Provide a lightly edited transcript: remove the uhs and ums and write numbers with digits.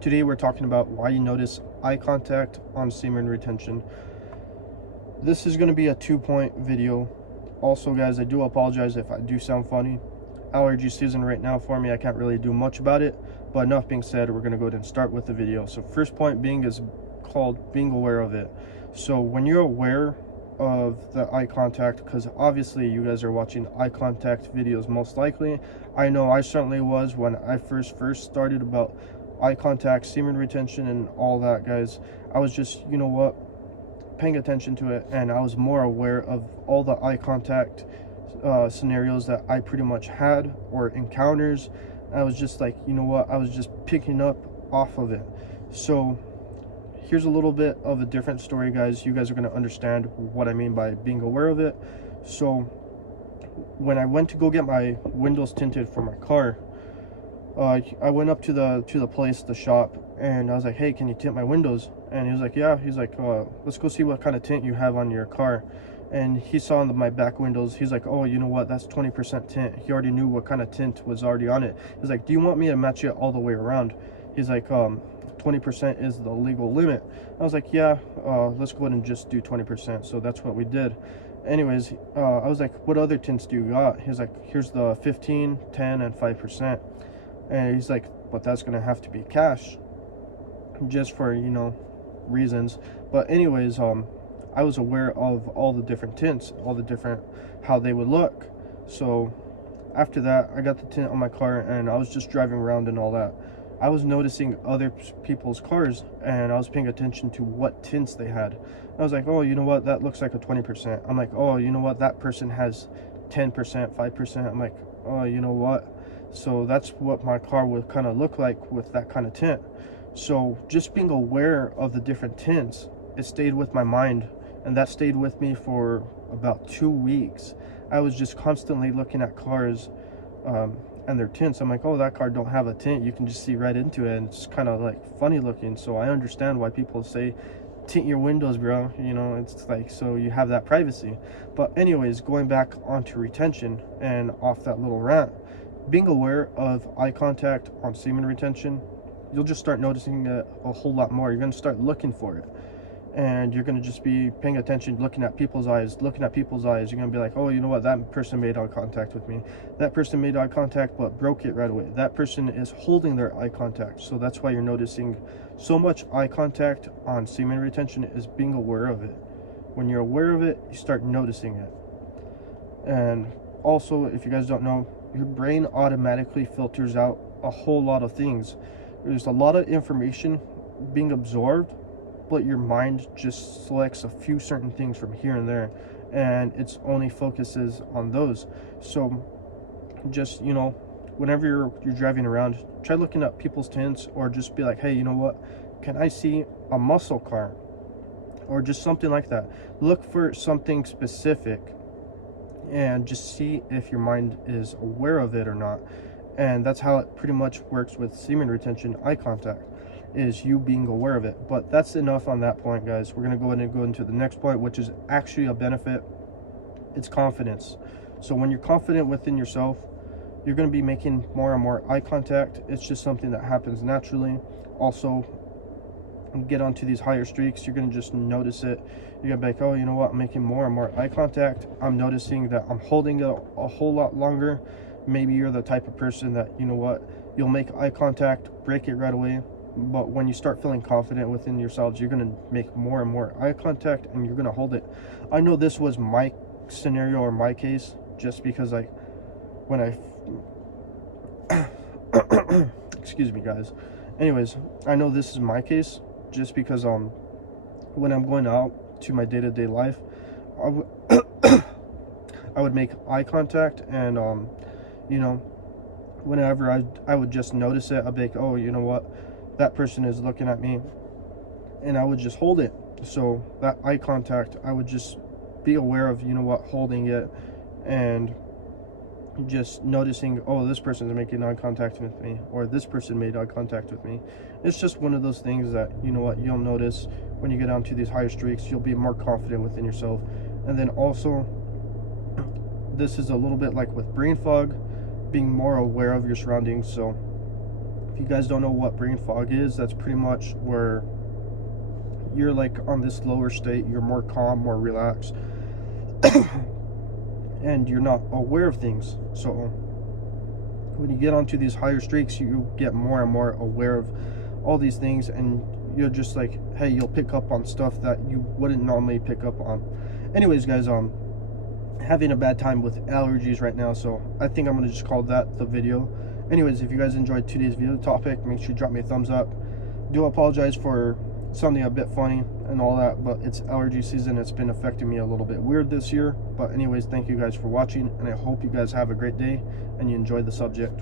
Today we're talking about why you notice eye contact on semen retention. This is going to be a 2-point video. Also, guys, I do apologize if I do sound funny. Allergy season right now for me, I can't really do much about it. But enough being said, we're going to go ahead and start with the video. So first point being is called being aware of it. So when you're aware of the eye contact, because obviously you guys are watching eye contact videos most likely. I know I certainly was when I first started about eye contact, semen retention, and all that, guys. I was just, you know what, paying attention to it, and I was more aware of all the eye contact scenarios that I pretty much had or encounters. I was just like, you know what, I was just picking up off of it. So here's a little bit of a different story, guys. You guys are going to understand what I mean by being aware of it. So when I went to go get my windows tinted for my car, I went up to the place, the shop, and I was like, hey, can you tint my windows? And he was like, yeah. He's like, let's go see what kind of tint you have on your car. And he saw my back windows. He's like, oh, you know what, that's 20% tint. He already knew what kind of tint was already on it. He's like, do you want me to match it all the way around? He's like, 20% is the legal limit. I was like, yeah, let's go ahead and just do 20%. So that's what we did. Anyways, I was like, what other tints do you got? He's like, here's the 15, 10, and 5%. And he's like, but that's gonna have to be cash, just for, you know, reasons. But anyways, I was aware of all the different tints, all the different, how they would look. So after that, I got the tint on my car, and I was just driving around and all that. I was noticing other people's cars, and I was paying attention to what tints they had. I was like, oh, you know what, that looks like a 20%. I'm like, oh, you know what, that person has 10%, 5%. I'm like, oh, you know what. So that's what my car would kind of look like with that kind of tint. So just being aware of the different tints, it stayed with my mind, and that stayed with me for about 2 weeks. I was just constantly looking at cars and their tints. I'm like, oh, that car don't have a tint. You can just see right into it, and it's kind of like funny looking. So I understand why people say tint your windows, bro. You know, it's like, so you have that privacy. But anyways, going back onto retention and off that little rant, being aware of eye contact on semen retention, you'll just start noticing it a whole lot more. You're going to start looking for it, and you're going to just be paying attention, looking at people's eyes. You're going to be like, oh, you know what, that person made eye contact with me. That person made eye contact but broke it right away. That person is holding their eye contact. So that's why you're noticing so much eye contact on semen retention, is being aware of it. When you're aware of it, you start noticing it. And also, if you guys don't know, your brain automatically filters out a whole lot of things. There's a lot of information being absorbed, but your mind just selects a few certain things from here and there, and it's only focuses on those. So just, you know, whenever you're driving around, try looking at people's tints, or just be like, hey, you know what, can I see a muscle car, or just something like that. Look for something specific and just see if your mind is aware of it or not. And that's how it pretty much works with semen retention eye contact, is you being aware of it. But that's enough on that point, guys. We're going to go ahead and go into the next point, which is actually a benefit. It's confidence. So when you're confident within yourself, you're going to be making more and more eye contact. It's just something that happens naturally. Also, get onto these higher streaks, you're going to just notice it. You're going to be like, oh, you know what, I'm making more and more eye contact. I'm noticing that I'm holding it a whole lot longer. Maybe you're the type of person that, you know what, you'll make eye contact, break it right away. But when you start feeling confident within yourselves, you're going to make more and more eye contact, and you're going to hold it. I know this was my scenario, or my case, just because when I excuse me, guys. Anyways, I know this is my case, just because when I'm going out to my day-to-day life, I would make eye contact, and you know, whenever I would just notice it, I'd be like, oh, you know what, that person is looking at me, and I would just hold it. So that eye contact, I would just be aware of, you know what, holding it, and just noticing, oh, this person is making eye contact with me, or this person made eye contact with me. It's just one of those things that, you know what, you'll notice when you get down to these higher streaks. You'll be more confident within yourself. And then also, this is a little bit like with brain fog, being more aware of your surroundings. So If you guys don't know what brain fog is, that's pretty much where you're like on this lower state, you're more calm, more relaxed, and you're not aware of things. So when you get onto these higher streaks, you get more and more aware of all these things, and you're just like, hey, you'll pick up on stuff that you wouldn't normally pick up on. Anyways, guys, having a bad time with allergies right now, so I think I'm gonna just call that the video. Anyways, if you guys enjoyed today's video topic, make sure you drop me a thumbs up. Do apologize for something a bit funny and all that, but it's allergy season. It's been affecting me a little bit weird this year. But anyways, thank you guys for watching, and I hope you guys have a great day and you enjoy the subject.